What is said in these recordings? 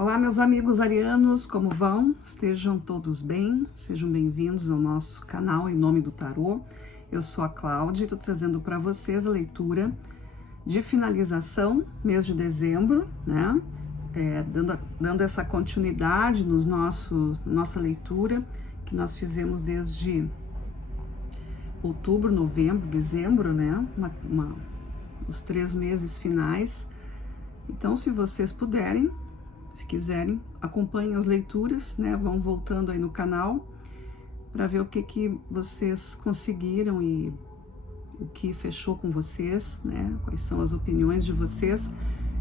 Olá, meus amigos arianos, como vão? Estejam todos bem, sejam bem-vindos ao nosso canal Em Nome do Tarô. Eu sou a Cláudia e estou trazendo para vocês a leitura de finalização, mês de dezembro, né? Dando essa continuidade nossa leitura que nós fizemos desde outubro, novembro, dezembro, né? Os 3 meses finais. Então, se vocês puderem, se quiserem, acompanhem as leituras, né? Vão voltando aí no canal para ver o que vocês conseguiram e o que fechou com vocês, né? Quais são as opiniões de vocês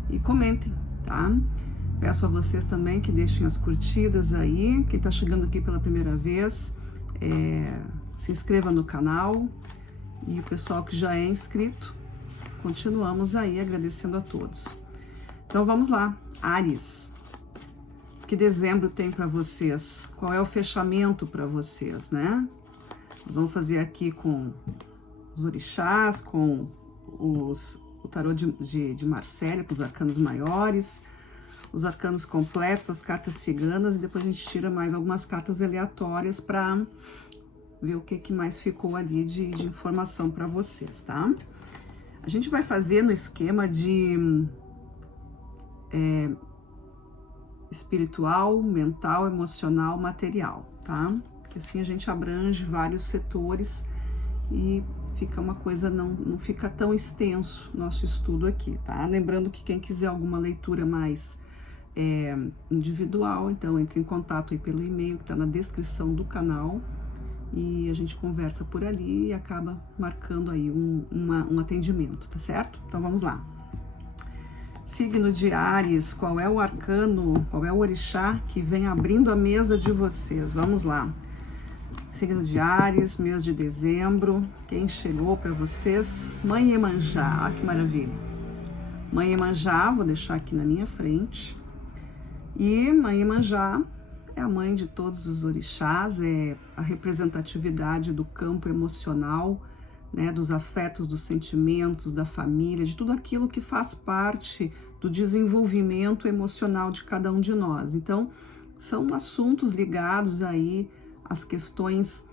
e comentem, tá? Peço a vocês também que deixem as curtidas aí. Quem tá chegando aqui pela primeira vez, se inscreva no canal. E o pessoal que já é inscrito, continuamos aí agradecendo a todos. Então vamos lá, Áries. O que dezembro tem para vocês? Qual é o fechamento para vocês, né? Nós vamos fazer aqui com os orixás, com o tarô de Marcélia, com os arcanos maiores, os arcanos completos, as cartas ciganas, e depois a gente tira mais algumas cartas aleatórias para ver o que mais ficou ali de informação para vocês, tá? A gente vai fazer no esquema de espiritual, mental, emocional, material, tá? Porque assim a gente abrange vários setores e fica uma coisa, não fica tão extenso nosso estudo aqui, tá? Lembrando que quem quiser alguma leitura mais individual, então entre em contato aí pelo e-mail que tá na descrição do canal e a gente conversa por ali e acaba marcando aí um atendimento, tá certo? Então vamos lá. Signo de Áries, qual é o arcano, qual é o orixá que vem abrindo a mesa de vocês? Vamos lá. Signo de Áries, mês de dezembro, quem chegou para vocês? Mãe Iemanjá, olha que maravilha. Mãe Iemanjá, vou deixar aqui na minha frente. E Mãe Iemanjá é a mãe de todos os orixás, é a representatividade do campo emocional, né, dos afetos, dos sentimentos, da família, de tudo aquilo que faz parte do desenvolvimento emocional de cada um de nós. Então, são assuntos ligados aí às questões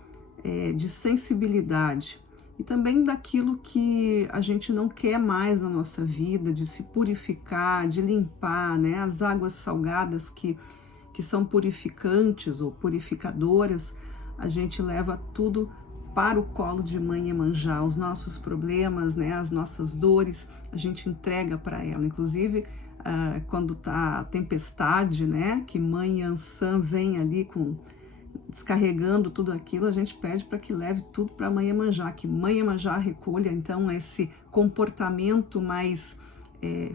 de sensibilidade e também daquilo que a gente não quer mais na nossa vida, de se purificar, de limpar, né, as águas salgadas que são purificantes ou purificadoras, a gente leva tudo para o colo de Mãe Iemanjá, os nossos problemas, né, as nossas dores, a gente entrega para ela. Inclusive, quando tá a tempestade, né, que Mãe Yansan vem ali descarregando tudo aquilo, a gente pede para que leve tudo para Mãe Iemanjá, que Mãe Iemanjá recolha, então, esse comportamento mais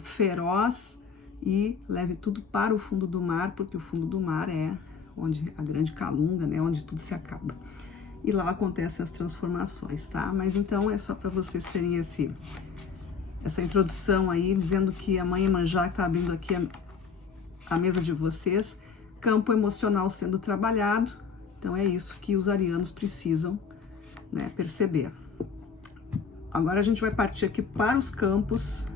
feroz e leve tudo para o fundo do mar, porque o fundo do mar é onde a grande calunga, né, onde tudo se acaba. E lá acontecem as transformações, tá? Mas então é só para vocês terem essa introdução aí, dizendo que a Mãe Iemanjá está abrindo aqui a mesa de vocês, campo emocional sendo trabalhado. Então é isso que os arianos precisam, né, perceber. Agora a gente vai partir aqui para os campos,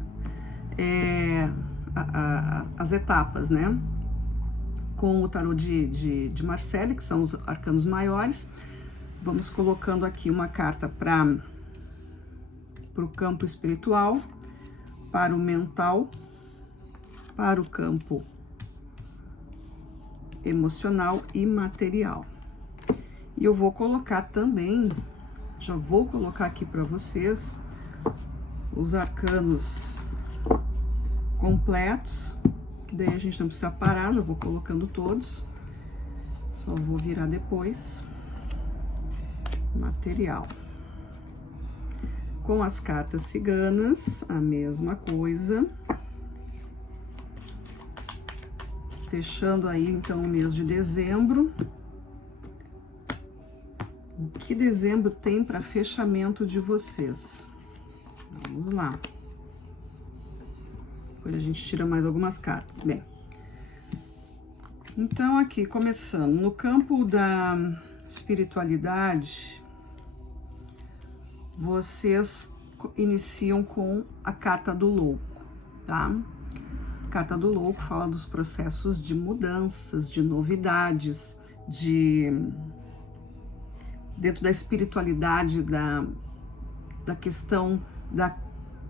as etapas, né? Com o tarô de Marcélia, que são os arcanos maiores. Vamos colocando aqui uma carta para o campo espiritual, para o mental, para o campo emocional e material. E eu vou colocar também, já vou colocar aqui para vocês, os arcanos completos, que daí a gente não precisa parar, já vou colocando todos, só vou virar depois. Material. Com as cartas ciganas, a mesma coisa. Fechando aí, então, o mês de dezembro. O que dezembro tem para fechamento de vocês? Vamos lá. Depois a gente tira mais algumas cartas. Bem, então aqui, começando. No campo da espiritualidade, vocês iniciam com a carta do louco, tá? carta do louco fala dos processos de mudanças, de novidades, dentro da espiritualidade, da questão da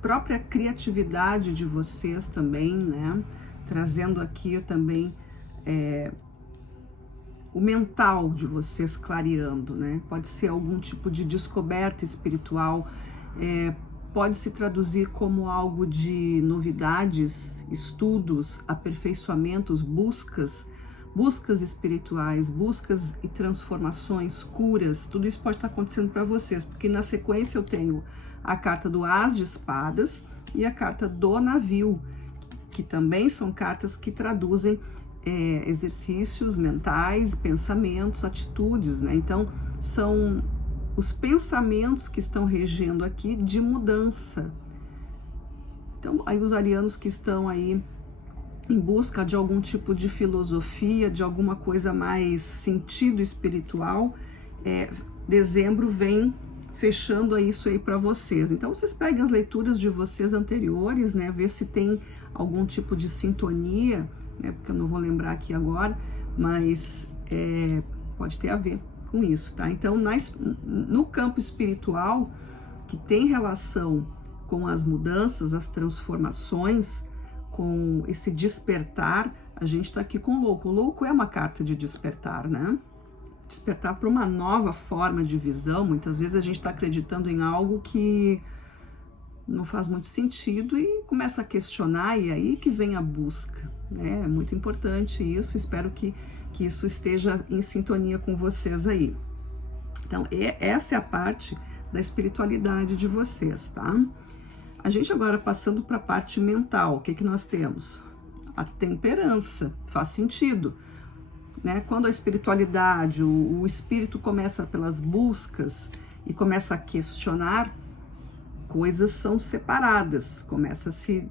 própria criatividade de vocês também, né? Trazendo aqui também o mental de vocês clareando, né? Pode ser algum tipo de descoberta espiritual, pode se traduzir como algo de novidades, estudos, aperfeiçoamentos, buscas espirituais, buscas e transformações, curas. Tudo isso pode estar acontecendo para vocês, porque na sequência eu tenho a carta do As de Espadas e a carta do Navio, que também são cartas que traduzem exercícios mentais, pensamentos, atitudes, né? Então, são os pensamentos que estão regendo aqui de mudança. Então, aí os arianos que estão aí em busca de algum tipo de filosofia, de alguma coisa mais sentido espiritual, dezembro vem fechando isso aí para vocês. Então, vocês peguem as leituras de vocês anteriores, né? Ver se tem algum tipo de sintonia, né? Porque eu não vou lembrar aqui agora, mas pode ter a ver com isso, tá? Então, no campo espiritual, que tem relação com as mudanças, as transformações, com esse despertar, a gente tá aqui com o louco. O louco é uma carta de despertar, né? Despertar para uma nova forma de visão. Muitas vezes a gente está acreditando em algo que não faz muito sentido e começa a questionar, e aí que vem a busca, né? É muito importante isso, espero que isso esteja em sintonia com vocês aí. Então, essa é a parte da espiritualidade de vocês, tá? A gente agora passando para a parte mental, o que nós temos? A temperança, faz sentido, né? Quando a espiritualidade, o espírito começa pelas buscas e começa a questionar, coisas são separadas, começa a se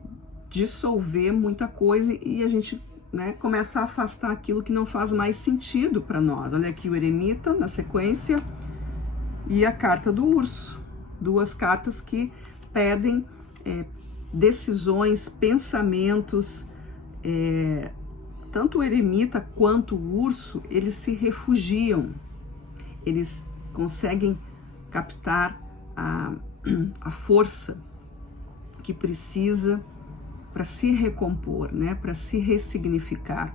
dissolver muita coisa e a gente, né, começa a afastar aquilo que não faz mais sentido para nós. Olha aqui o eremita na sequência e a carta do urso, duas cartas que pedem decisões, pensamentos. Tanto o eremita quanto o urso, eles se refugiam, eles conseguem captar a força que precisa para se recompor, né? Para se ressignificar.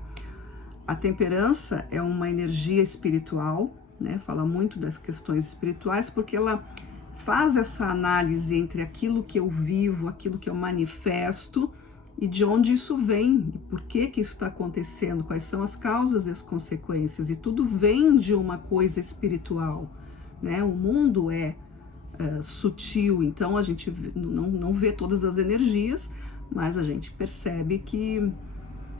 A temperança é uma energia espiritual, né? Fala muito das questões espirituais, porque ela faz essa análise entre aquilo que eu vivo, aquilo que eu manifesto e de onde isso vem, e por que isso está acontecendo, quais são as causas e as consequências, e tudo vem de uma coisa espiritual, né? O mundo é sutil, então a gente não vê todas as energias, mas a gente percebe que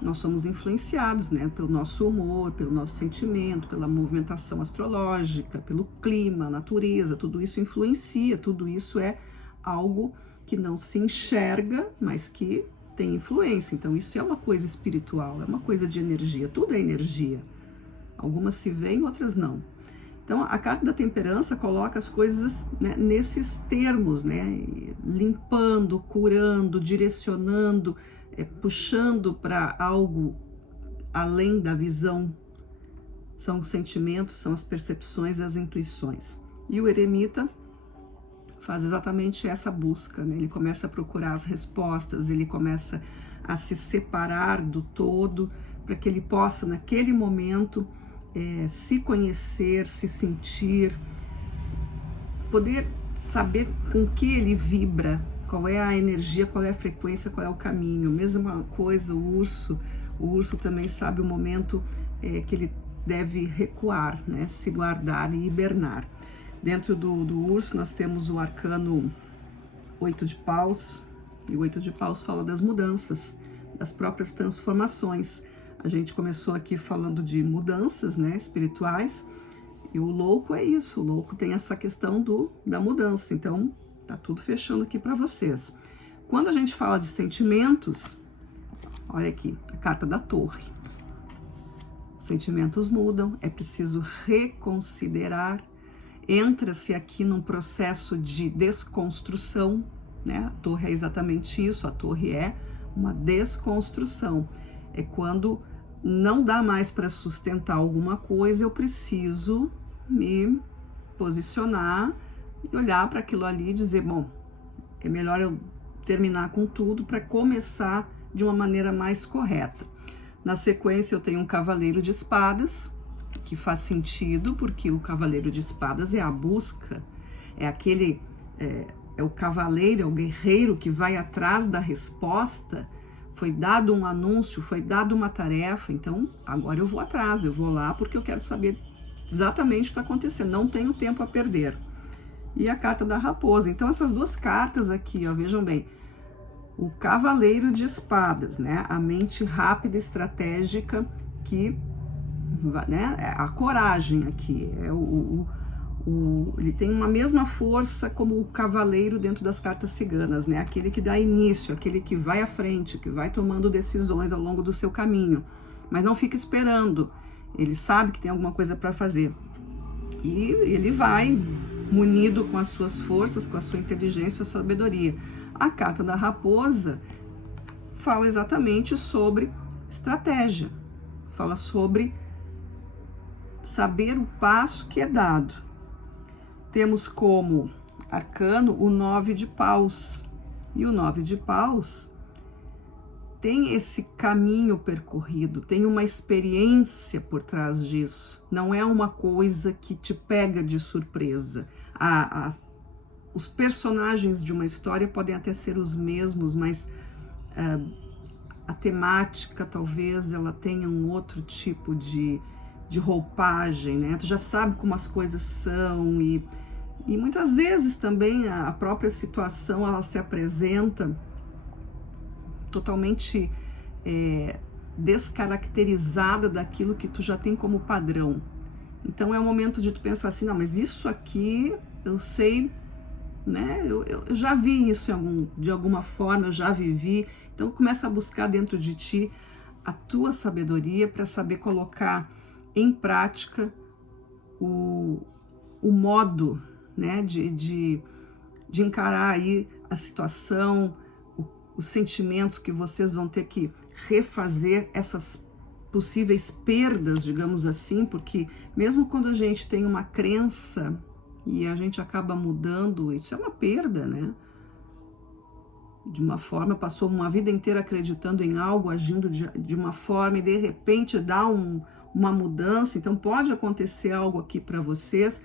nós somos influenciados, né, pelo nosso humor, pelo nosso sentimento, pela movimentação astrológica, pelo clima, a natureza, tudo isso influencia, tudo isso é algo que não se enxerga, mas que tem influência. Então isso é uma coisa espiritual, é uma coisa de energia, tudo é energia. Algumas se veem, outras não. Então, a carta da temperança coloca as coisas, né, nesses termos, né, limpando, curando, direcionando, puxando para algo além da visão. São os sentimentos, são as percepções, as intuições. E o eremita faz exatamente essa busca, né? Ele começa a procurar as respostas, ele começa a se separar do todo, para que ele possa, naquele momento, se conhecer, se sentir, poder saber com que ele vibra, qual é a energia, qual é a frequência, qual é o caminho. Mesma coisa o urso também sabe o momento que ele deve recuar, né? Se guardar e hibernar. Dentro do urso nós temos o arcano 8 de paus, e o 8 de paus fala das mudanças, das próprias transformações. A gente começou aqui falando de mudanças, né, espirituais, e o louco é isso, o louco tem essa questão da mudança. Então, tá tudo fechando aqui para vocês. Quando a gente fala de sentimentos, olha aqui, a carta da torre. Sentimentos mudam, é preciso reconsiderar, entra-se aqui num processo de desconstrução, né? A torre é exatamente isso, a torre é uma desconstrução. É quando não dá mais para sustentar alguma coisa, eu preciso me posicionar e olhar para aquilo ali e dizer, bom, é melhor eu terminar com tudo para começar de uma maneira mais correta. Na sequência eu tenho um cavaleiro de espadas, que faz sentido, porque o cavaleiro de espadas é a busca, é aquele, é o cavaleiro, é o guerreiro que vai atrás da resposta. Foi dado um anúncio, foi dada uma tarefa, então agora eu vou atrás, eu vou lá porque eu quero saber exatamente o que está acontecendo, não tenho tempo a perder. E a carta da raposa. Então essas duas cartas aqui, ó, vejam bem, o cavaleiro de espadas, né, a mente rápida, estratégica, que, né, a coragem aqui, ele tem uma mesma força como o cavaleiro dentro das cartas ciganas, né? Aquele que dá início, aquele que vai à frente, que vai tomando decisões ao longo do seu caminho, mas não fica esperando. Ele sabe que tem alguma coisa para fazer e ele vai munido com as suas forças, com a sua inteligência, a sua sabedoria. A carta da raposa fala exatamente sobre estratégia, fala sobre saber o passo que é dado. Temos como arcano o 9 de paus. E o 9 de paus tem esse caminho percorrido, tem uma experiência por trás disso. Não é uma coisa que te pega de surpresa. Os personagens de uma história podem até ser os mesmos, mas a temática talvez ela tenha um outro tipo de roupagem, né? Tu já sabe como as coisas são e muitas vezes também a própria situação ela se apresenta totalmente descaracterizada daquilo que tu já tem como padrão. Então é o momento de tu pensar assim, não, mas isso aqui eu sei, né? Eu já vi isso de alguma forma, eu já vivi. Então começa a buscar dentro de ti a tua sabedoria para saber colocar em prática o modo, né, de encarar aí a situação, os sentimentos que vocês vão ter que refazer essas possíveis perdas, digamos assim, porque mesmo quando a gente tem uma crença e a gente acaba mudando, isso é uma perda, né? De uma forma, passou uma vida inteira acreditando em algo, agindo de uma forma e de repente dá uma mudança. Então pode acontecer algo aqui para vocês,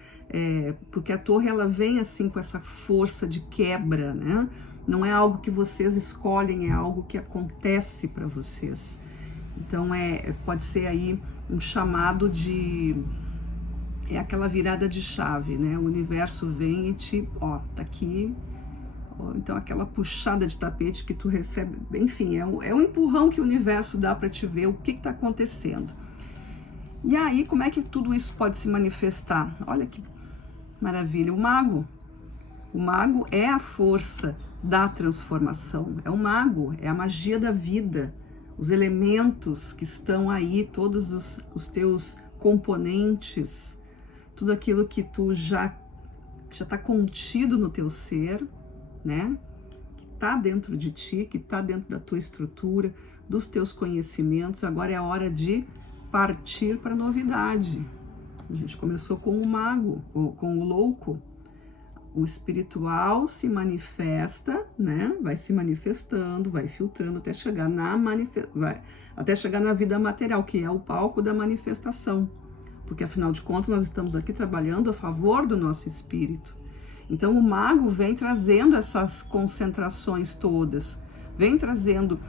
porque a torre ela vem assim com essa força de quebra, né? Não é algo que vocês escolhem, é algo que acontece para vocês. Então pode ser aí um chamado é aquela virada de chave, né? O universo vem e te, ó, tá aqui. Então aquela puxada de tapete que tu recebe, enfim, é um empurrão que o universo dá para te ver o que está acontecendo. E aí, como é que tudo isso pode se manifestar? Olha que maravilha, o mago é a força da transformação, é o mago, é a magia da vida, os elementos que estão aí, todos os teus componentes, tudo aquilo que tu já está contido no teu ser, né? Que está dentro de ti, que está dentro da tua estrutura, dos teus conhecimentos. Agora é a hora de partir para a novidade. A gente começou com o mago, ou com o louco. O espiritual se manifesta, né? Vai se manifestando, vai filtrando até chegar até chegar na vida material, que é o palco da manifestação. Porque afinal de contas nós estamos aqui trabalhando a favor do nosso espírito. Então o mago vem trazendo essas concentrações todas, vem trazendo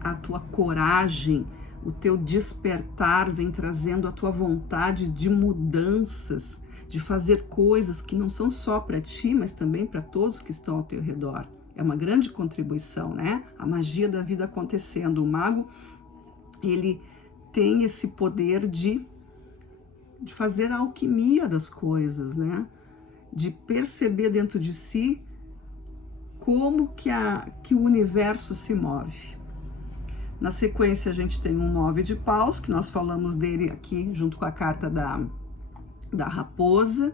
a tua coragem, o teu despertar, vem trazendo a tua vontade de mudanças, de fazer coisas que não são só para ti, mas também para todos que estão ao teu redor. É uma grande contribuição, né? A magia da vida acontecendo. O mago, ele tem esse poder de fazer a alquimia das coisas, né? De perceber dentro de si como que o universo se move. Na sequência, a gente tem um 9 de paus, que nós falamos dele aqui, junto com a carta da raposa.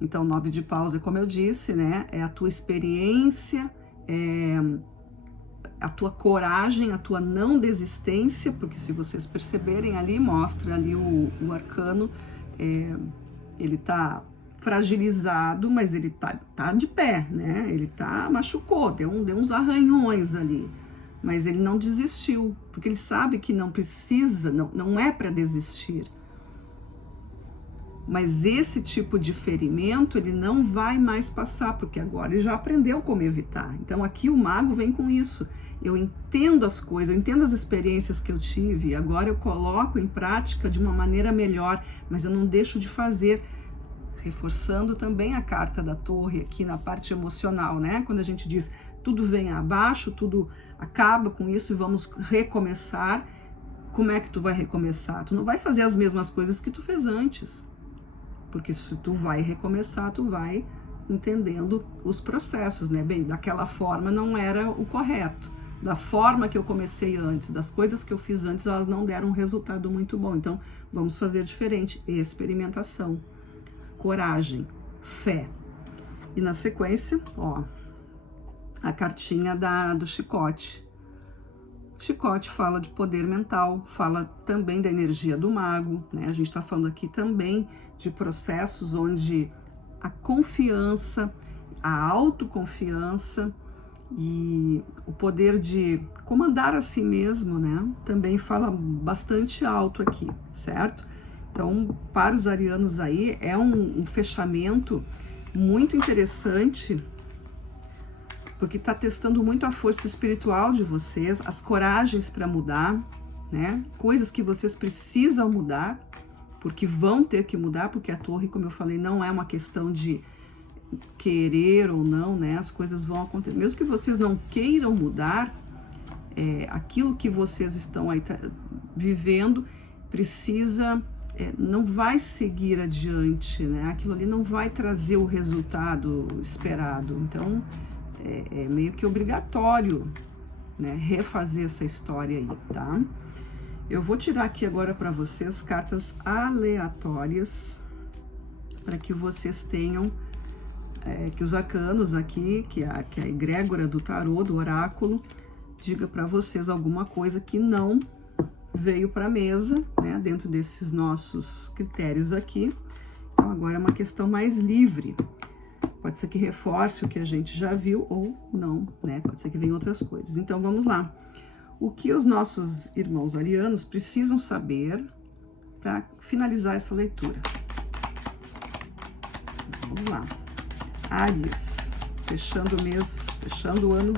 Então, 9 de paus é como eu disse, né? É a tua experiência, a tua coragem, a tua não desistência, porque se vocês perceberem ali, mostra ali o arcano, ele tá fragilizado, mas ele tá de pé, né? Ele machucou, deu uns arranhões ali, mas ele não desistiu, porque ele sabe que não precisa, não é para desistir. Mas esse tipo de ferimento, ele não vai mais passar, porque agora ele já aprendeu como evitar. Então aqui o mago vem com isso. Eu entendo as coisas, eu entendo as experiências que eu tive, agora eu coloco em prática de uma maneira melhor, mas eu não deixo de fazer. Reforçando também a carta da torre aqui na parte emocional, né? Quando a gente diz tudo vem abaixo, tudo acaba com isso e vamos recomeçar. Como é que tu vai recomeçar? Tu não vai fazer as mesmas coisas que tu fez antes. Porque se tu vai recomeçar, tu vai entendendo os processos, né? Bem, daquela forma não era o correto. Da forma que eu comecei antes, das coisas que eu fiz antes, elas não deram um resultado muito bom. Então, vamos fazer diferente. Experimentação. Coragem, fé. E na sequência, ó, a cartinha do chicote. Chicote fala de poder mental, fala também da energia do mago, né? A gente está falando aqui também de processos onde a confiança, a autoconfiança e o poder de comandar a si mesmo, né? Também fala bastante alto aqui, certo? Então, para os arianos aí, é um fechamento muito interessante, porque está testando muito a força espiritual de vocês, as coragens para mudar, né? Coisas que vocês precisam mudar, porque vão ter que mudar, porque a torre, como eu falei, não é uma questão de querer ou não, né? As coisas vão acontecer. Mesmo que vocês não queiram mudar, aquilo que vocês estão aí vivendo precisa... não vai seguir adiante, né? Aquilo ali não vai trazer o resultado esperado. Então, é meio que obrigatório, né, refazer essa história aí, tá? Eu vou tirar aqui agora para vocês cartas aleatórias, para que vocês tenham, que os arcanos aqui, que a egrégora do tarô, do oráculo, diga para vocês alguma coisa que não veio para a mesa, né, dentro desses nossos critérios aqui. Então, agora é uma questão mais livre. Pode ser que reforce o que a gente já viu ou não, né? Pode ser que venham outras coisas. Então, vamos lá. O que os nossos irmãos arianos precisam saber para finalizar essa leitura? Vamos lá. Áries, fechando o mês, fechando o ano,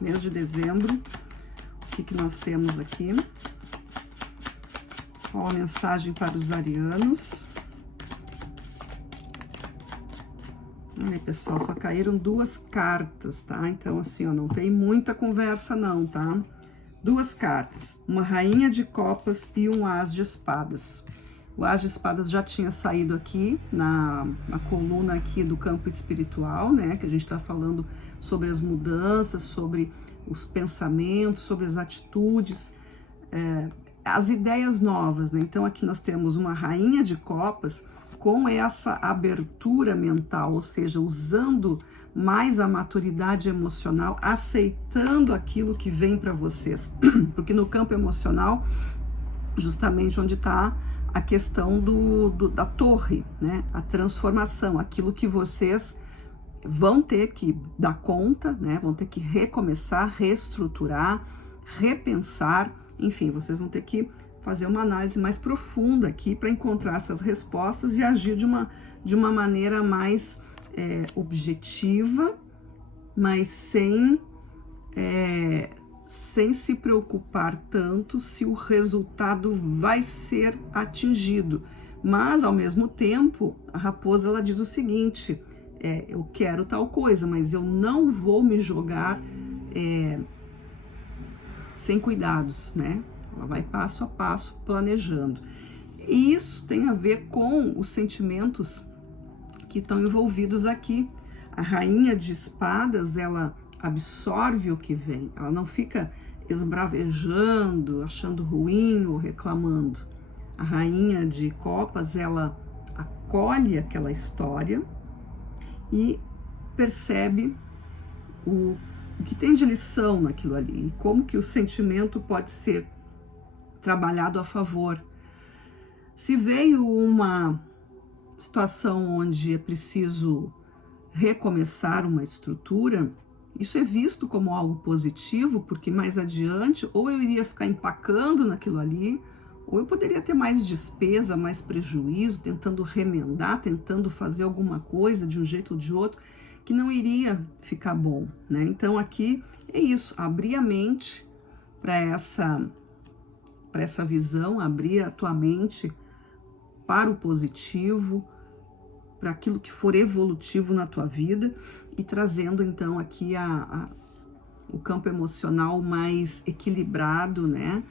mês de dezembro. O que nós temos aqui? Qual a mensagem para os arianos? Olha, pessoal, só caíram 2 cartas, tá? Então, assim, ó, não tem muita conversa não, tá? 2 cartas, uma rainha de copas e um as de espadas. O as de espadas já tinha saído aqui na coluna aqui do campo espiritual, né? Que a gente tá falando sobre as mudanças, sobre os pensamentos, sobre as atitudes, as ideias novas, né? Então, aqui nós temos uma rainha de copas com essa abertura mental, ou seja, usando mais a maturidade emocional, aceitando aquilo que vem para vocês. Porque no campo emocional, justamente onde está a questão da torre, né? A transformação, aquilo que vocês vão ter que dar conta, né? Vão ter que recomeçar, reestruturar, repensar, enfim, vocês vão ter que fazer uma análise mais profunda aqui para encontrar essas respostas e agir de uma maneira mais objetiva, mas sem se preocupar tanto se o resultado vai ser atingido. Mas, ao mesmo tempo, a raposa ela diz o seguinte, eu quero tal coisa, mas eu não vou me jogar sem cuidados, né? Ela vai passo a passo planejando. E isso tem a ver com os sentimentos que estão envolvidos aqui. A rainha de espadas, ela absorve o que vem. Ela não fica esbravejando, achando ruim ou reclamando. A rainha de copas, ela acolhe aquela história e percebe o que tem de lição naquilo ali, e como que o sentimento pode ser trabalhado a favor. Se veio uma situação onde é preciso recomeçar uma estrutura, isso é visto como algo positivo, porque mais adiante ou eu iria ficar empacando naquilo ali, ou eu poderia ter mais despesa, mais prejuízo, tentando remendar, tentando fazer alguma coisa de um jeito ou de outro, que não iria ficar bom, né? Então aqui é isso, abrir a mente para essa visão, abrir a tua mente para o positivo, para aquilo que for evolutivo na tua vida, e trazendo então aqui o campo emocional mais equilibrado, né?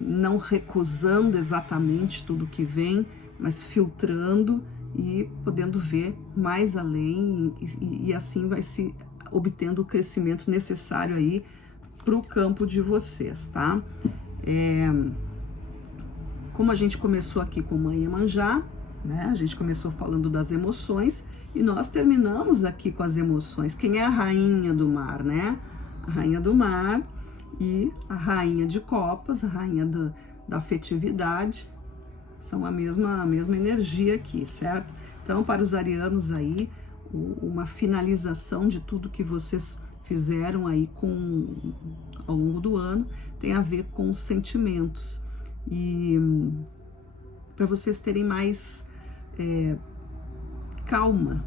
Não recusando exatamente tudo que vem, mas filtrando e podendo ver mais além, e assim vai se obtendo o crescimento necessário aí para o campo de vocês, tá? Como a gente começou aqui com Mãe Iemanjá, né? A gente começou falando das emoções e nós terminamos aqui com as emoções. Quem é a rainha do mar, né? A rainha do mar e a rainha de copas, a rainha da afetividade, são a mesma energia aqui, certo? Então, para os arianos aí, uma finalização de tudo que vocês fizeram aí ao longo do ano tem a ver com os sentimentos. E para vocês terem mais calma,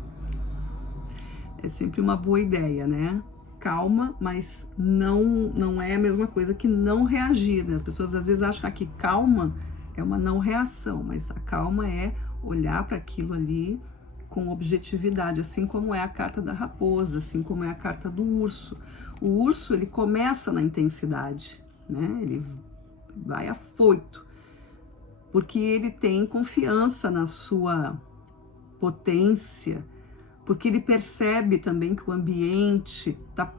é sempre uma boa ideia, né? Calma, mas não é a mesma coisa que não reagir, né? As pessoas às vezes acham que calma é uma não reação, mas a calma é olhar para aquilo ali com objetividade, assim como é a carta da raposa, assim como é a carta do urso. O urso, ele começa na intensidade, né? Ele vai afoito, porque ele tem confiança na sua potência, porque ele percebe também que o ambiente está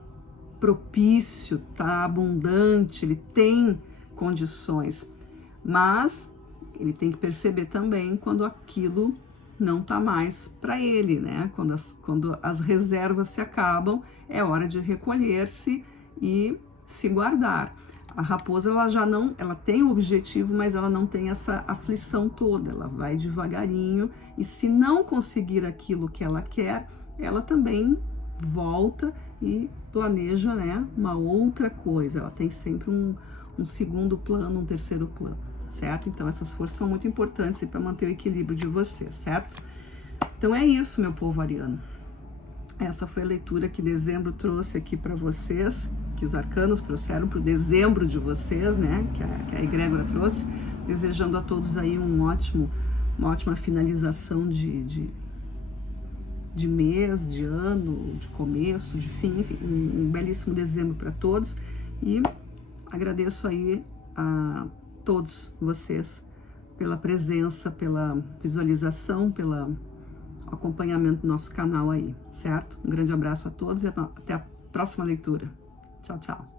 propício, está abundante, ele tem condições, mas ele tem que perceber também quando aquilo não está mais para ele, né? Quando as reservas se acabam, é hora de recolher-se e se guardar. A raposa, ela tem o objetivo, mas ela não tem essa aflição toda, ela vai devagarinho, e se não conseguir aquilo que ela quer, ela também volta e planeja, né, uma outra coisa. Ela tem sempre um segundo plano, um terceiro plano, certo? Então essas forças são muito importantes para manter o equilíbrio de você, certo? Então é isso, meu povo ariano. Essa foi a leitura que dezembro trouxe aqui para vocês, que os arcanos trouxeram para o dezembro de vocês, né? Que a egrégora trouxe, desejando a todos aí uma ótima finalização de mês, de ano, de começo, de fim, enfim, um belíssimo dezembro para todos, e agradeço aí a todos vocês pela presença, pela visualização, pelo acompanhamento do nosso canal aí, certo? Um grande abraço a todos e até a próxima leitura. Tchau, tchau.